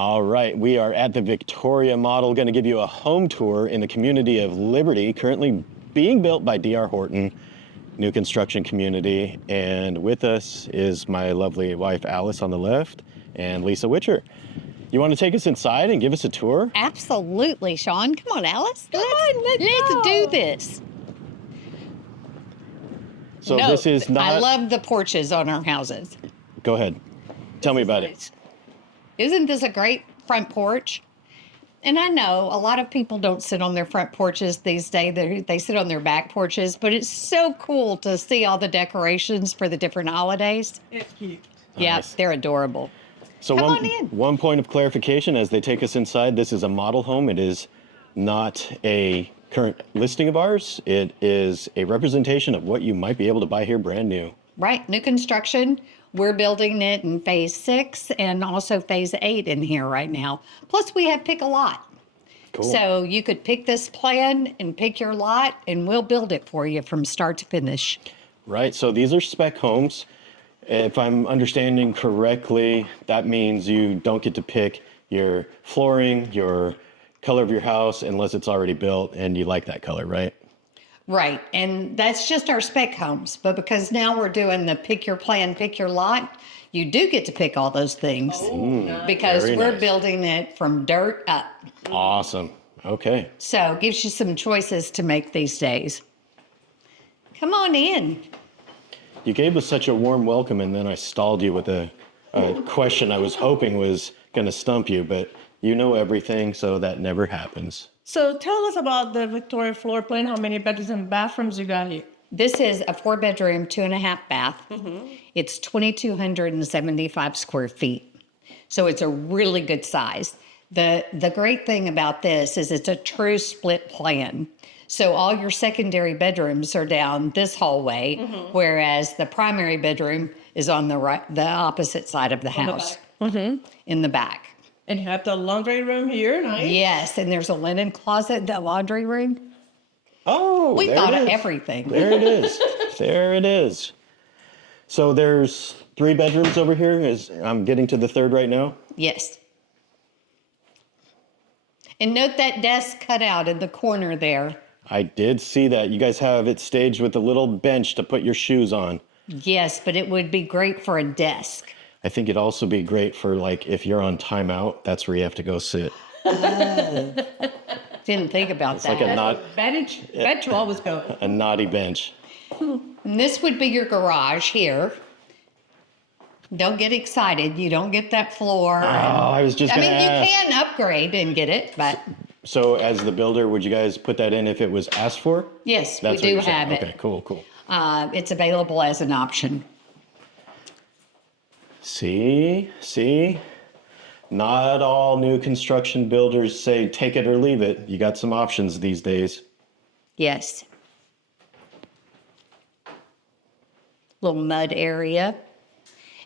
All right, we are at the Victoria model, going to give you a home tour in the community of Liberty, currently being built by DR Horton, new construction community. And with us is my lovely wife, Alice, on the left, and Lisa Witcher. You want to take us inside and give us a tour? Absolutely, Sean. Come on, Alice. Let's do this. So this is not... I love the porches on our houses. Go ahead. Tell me about it. Isn't this a great front porch? And I know a lot of people don't sit on their front porches these days. They sit on their back porches, but it's so cool to see all the decorations for the different holidays. It's cute. Yeah, Nice. They're adorable. So Come on in. one point of clarification as they take us inside, this is a model home. It is not a current listing of ours. It is a representation of what you might be able to buy here brand new. Right, new construction. We're building it in phase 6 and also phase 8 in here right now. Plus we have pick a lot. Cool. So you could pick this plan and pick your lot and we'll build it for you from start to finish. Right, so these are spec homes. If I'm understanding correctly, that means you don't get to pick your flooring, your color of your house, unless it's already built and you like that color, right? Right, and that's just our spec homes. But because now we're doing the pick your plan, pick your lot, you do get to pick all those things because very we're nice. building it from dirt up. Awesome. Okay. So it gives you some choices to make these days. Come on in. You gave us such a warm welcome, and then I stalled you with a question I was hoping was going to stump you, but you know everything, so that never happens. So tell us about the Victoria floor plan, how many bedrooms and bathrooms you got here? This is a 4-bedroom, 2.5 bath. It's 2,275 square feet. So it's a really good size. The great thing about this is it's a true split plan. So all your secondary bedrooms are down this hallway, whereas the primary bedroom is on the opposite side of the house, in the back. And you have the laundry room here, nice. Yes, and there's a linen closet in the laundry room. Oh, We there thought it of is. everything. There it is. There it is. So there's 3 bedrooms over here. I'm getting to the 3rd right now. Yes. And note that desk cut out in the corner there. I did see that. You guys have it staged with a little bench to put your shoes on. Yes, but it would be great for a desk. I think it'd also be great for, like, if you're on timeout, that's where you have to go sit. Didn't think about that. Like a Bed to always go. a naughty bench. And this would be your garage here. Don't get excited. You don't get that floor. Oh, I was just I going mean, to ask. you can upgrade and get it, but So as the builder, would you guys put that in if it was asked for? yes, That's what we do you're saying. have it. Okay, cool. It's available as an option. See? Not all new construction builders say take it or leave it. You got some options these days. Yes. Little mud area.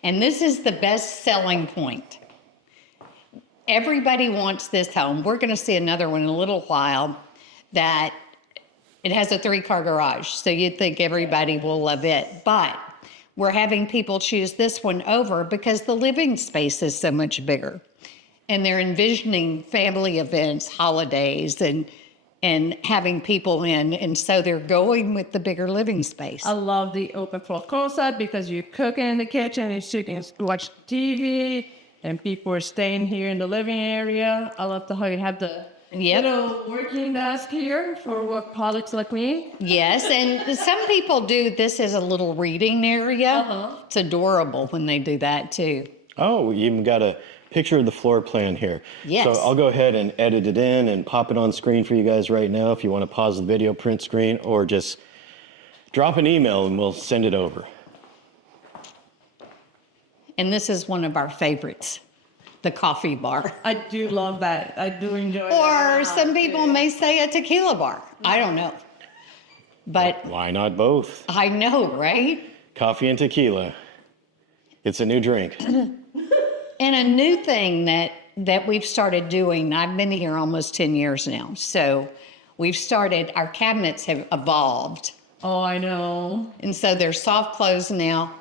And this is the best selling point. Everybody wants this home. We're going to see another one in a little while that it has a 3-car garage. So you'd think everybody will love it. But we're having people choose this one over because the living space is so much bigger. And they're envisioning family events, holidays, and having people in. And so they're going with the bigger living space. I love the open floor concept because you cook in the kitchen, you can watch TV, and people are staying here in the living area. I love how you have the little working desk here for workaholics like me. Yes, and some people do this as a little reading area. It's adorable when they do that too. Oh, you even got a picture of the floor plan here. Yes. So I'll go ahead and edit it in and pop it on screen for you guys right now if you want to pause the video, print screen, or just drop an email and we'll send it over. And this is one of our favorites, the coffee bar. I do love that. I do enjoy Or that. some people may say a tequila bar. I don't know. But Why not both? I know, right? Coffee and tequila. It's a new drink. And a new thing that we've started doing, I've been here almost 10 years now. So we've started, our cabinets have evolved. Oh, I know. And so they're soft close now.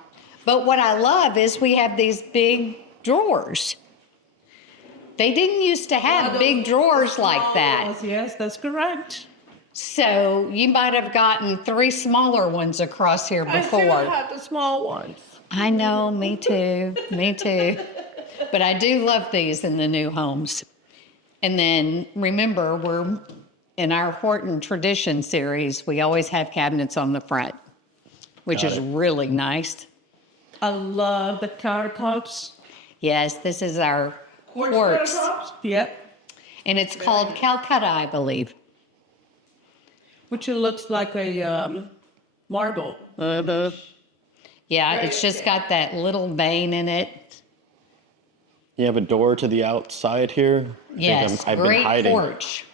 But what I love is we have these big drawers. They didn't used to have big drawers like that. Yes, that's correct. So you might have gotten 3 smaller ones across here I still before. have the small ones. I know, me too, me too. But I do love these in the new homes. And then remember, we're in our Horton Tradition series, we always have cabinets on the front, which Got is it. really nice. I love the countertops. Yes, this is our quartz, Yep. and it's called Calcutta, I believe. Which it looks like a marble. Yeah, it's just got that little vein in it. You have a door to the outside here. I Yes, think I've been great hiding. porch.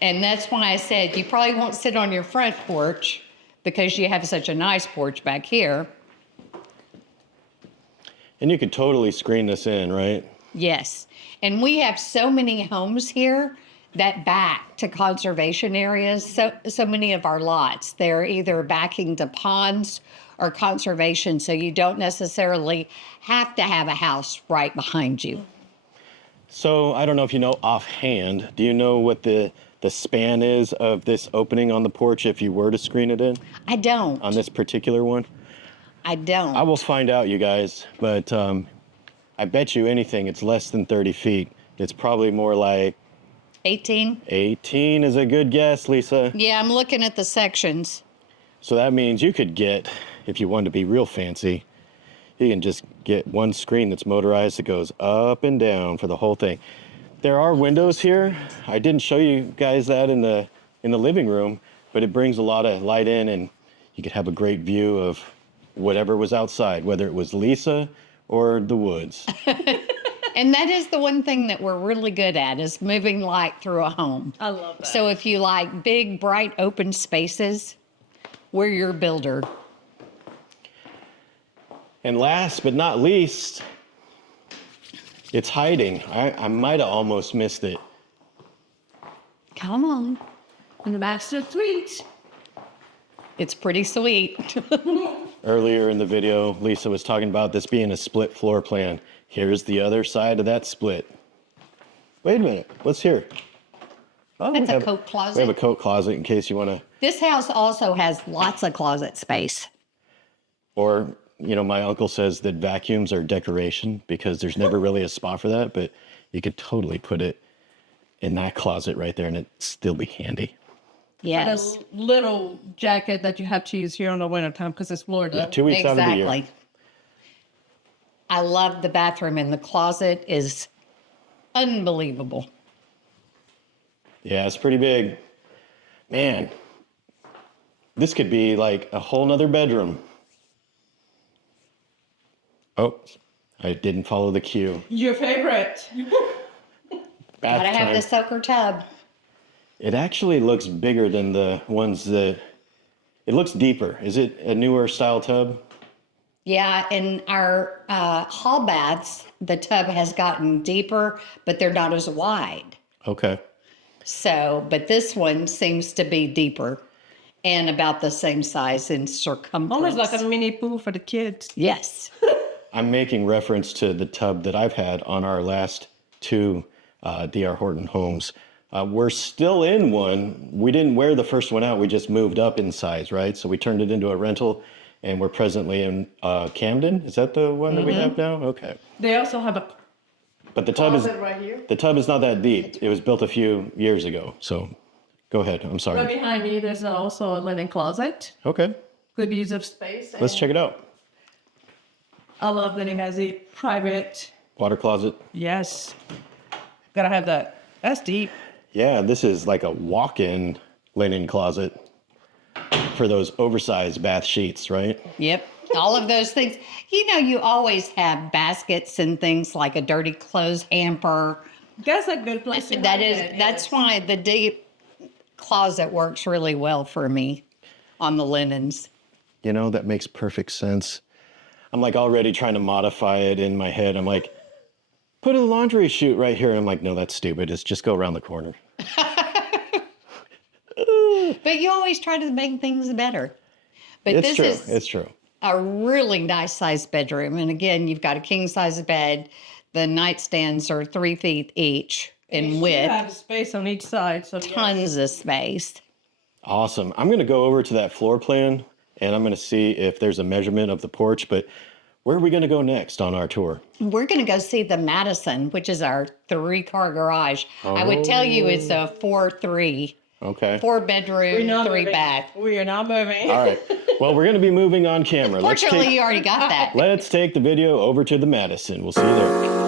And that's why I said you probably won't sit on your front porch because you have such a nice porch back here. And you could totally screen this in, right? Yes. And we have so many homes here that back to conservation areas. So many of our lots, they're either backing to ponds or conservation. So you don't necessarily have to have a house right behind you. So I don't know if you know offhand, do you know what the span is of this opening on the porch if you were to screen it in I don't. on this particular one? I don't. I will find out, you guys, but I bet you anything it's less than 30 feet. It's probably more like 18? 18 is a good guess, Lisa. Yeah, I'm looking at the sections. So that means you could get, if you wanted to be real fancy, you can just get one screen that's motorized that goes up and down for the whole thing. There are windows here. I didn't show you guys that in the living room, but it brings a lot of light in and you could have a great view of whatever was outside, whether it was Lisa or the woods. And that is the one thing that we're really good at is moving light through a home. I love that. So if you like big, bright, open spaces, we're your builder. And last but not least, it's hiding. I might have almost missed it. Come on. And the master suite. It's pretty sweet. Earlier in the video, Lisa was talking about this being a split floor plan. Here's the other side of that split. Wait a minute, what's here? Oh, That's we a have- coat We have closet. a coat closet in case you want to, This house also has lots of closet space. or, my uncle says that vacuums are decoration because there's never really a spot for that, but you could totally put it in that closet right there and it'd still be handy. Yes, A little jacket that you have to use here in the wintertime because it's Florida. 2 weeks out of the year. exactly. I love the bathroom, and the closet is unbelievable. Yeah, it's pretty big. Man, this could be like a whole nother bedroom. Oh, I didn't follow the cue. Your favorite. Bath Gotta have time. the soaker tub. It actually looks bigger than the ones that, it looks deeper. Is it a newer style tub? Yeah, in our hall baths, the tub has gotten deeper, but they're not as wide. Okay. So, but this one seems to be deeper and about the same size in circumference. Almost like a mini pool for the kids. Yes. I'm making reference to the tub that I've had on our last 2 DR Horton homes. We're still in one. We didn't wear the first one out. We just moved up in size, right? So we turned it into a rental, and we're presently in Camden. Is that the one that we have now? Okay. They also have a But the tub is closet right here. the tub is not that deep. It was built a few years ago. So go ahead. I'm Right sorry. behind me, there's also a linen closet. Okay. Good use of space. Let's check it out. I love that it has a private. Water closet. Yes. Gotta have that. That's deep. Yeah, this is like a walk-in linen closet for those oversized bath sheets, right? Yep. All of those things. You always have baskets and things like a dirty clothes hamper. That's a good place. To That have is, it, that's yes. why the deep closet works really well for me on the linens. That makes perfect sense. I'm like already trying to modify it in my head. I'm like, put a laundry chute right here. I'm like, no, that's stupid. It's just go around the corner. But you always try to make things better. But It's this true. is It's true. a really nice sized bedroom. And again, you've got a king size bed. The nightstands are 3 feet each in You width, have space on each side, so tons of space. Awesome. I'm going to go over to that floor plan and I'm going to see if there's a measurement of the porch, but where are we going to go next on our tour? We're going to go see the Madison, which is our 3-car garage. I would tell you it's a 4-3. Okay. 4-bedroom, 3 bath. We are not moving. All right. Well, we're going to be moving on camera. Fortunately, you already got that. Let's take the video over to the Madison. We'll see you there.